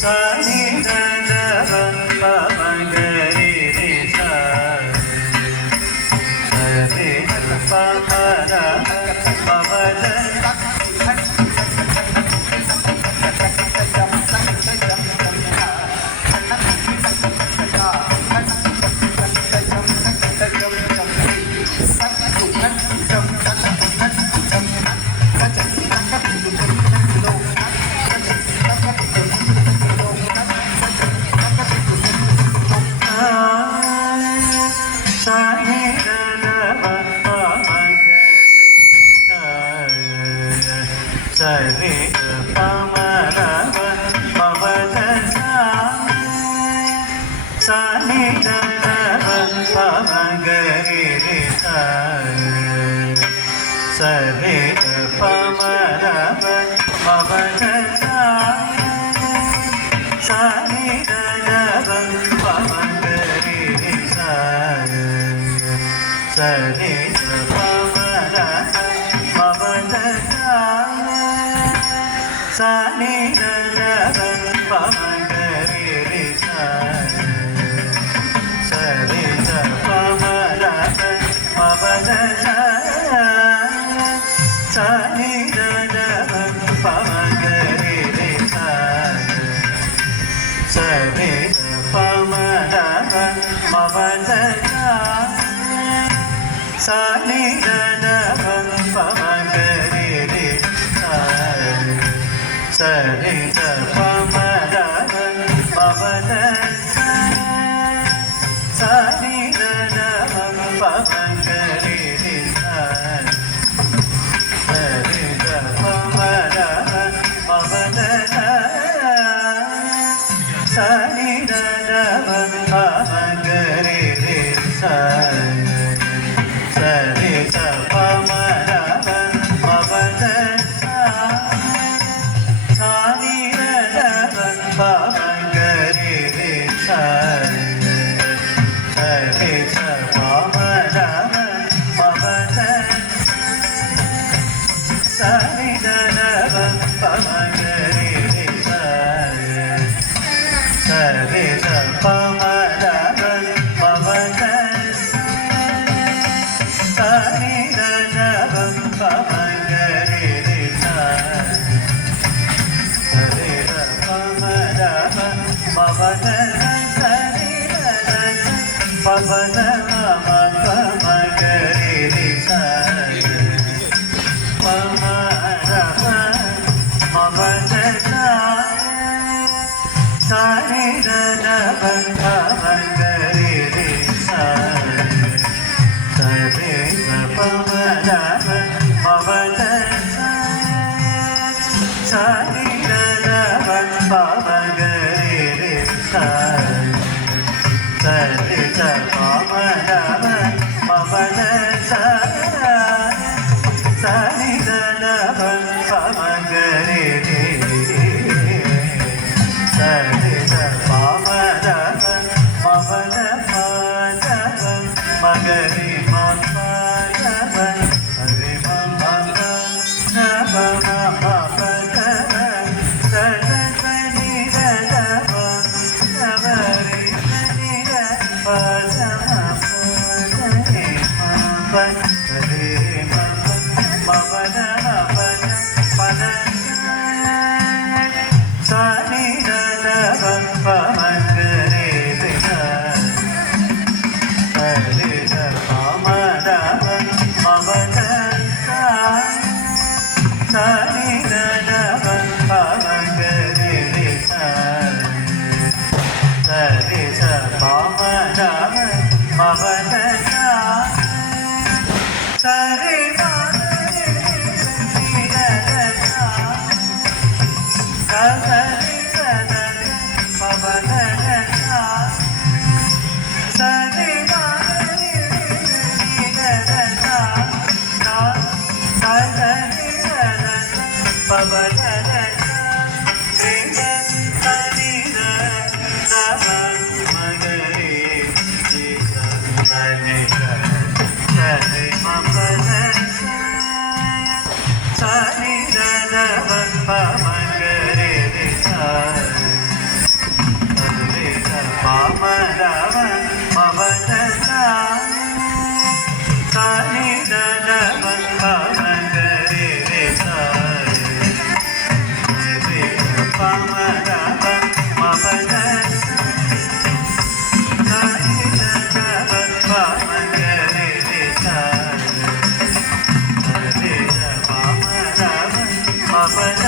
சரி தவ மகரி சரி பமர பவத சரி பமர பவத சனி தவ பமகரி சரி பமர பவத சனி தவ பமகரி சரி பமர பவத சனி தவ பமகரி சரி பமர பவத சனி தவ பமகரி சரி பமர பவத சனி தவ பமகரி சரி பமர பவத சனி தவ பமகரி சரி பமர பவத சனி தவ பமகரி சரி பமர பவத சனி தவ பமகரி சரி பமர பவத சனி தவ பமகரி சரி பமர பவத சனி தவ பமகரி சரி பமர பவத சனி பவத பமகரி பமர பவத சனி தவ பமகரி சரி பமர பவத சனி தவ பமகரி சரி பமர பவத சனி தவ பமகரி சரி பமர பவத மகரி மபத ஹரி மபத பவத சதனி தவ சவரி நனி பத மபதனி மபதரி மபத மபத பத சனி தவ பமகரி சரி பமர பவத சனி தவ பமகரி சரி பமர பவத சரி Baba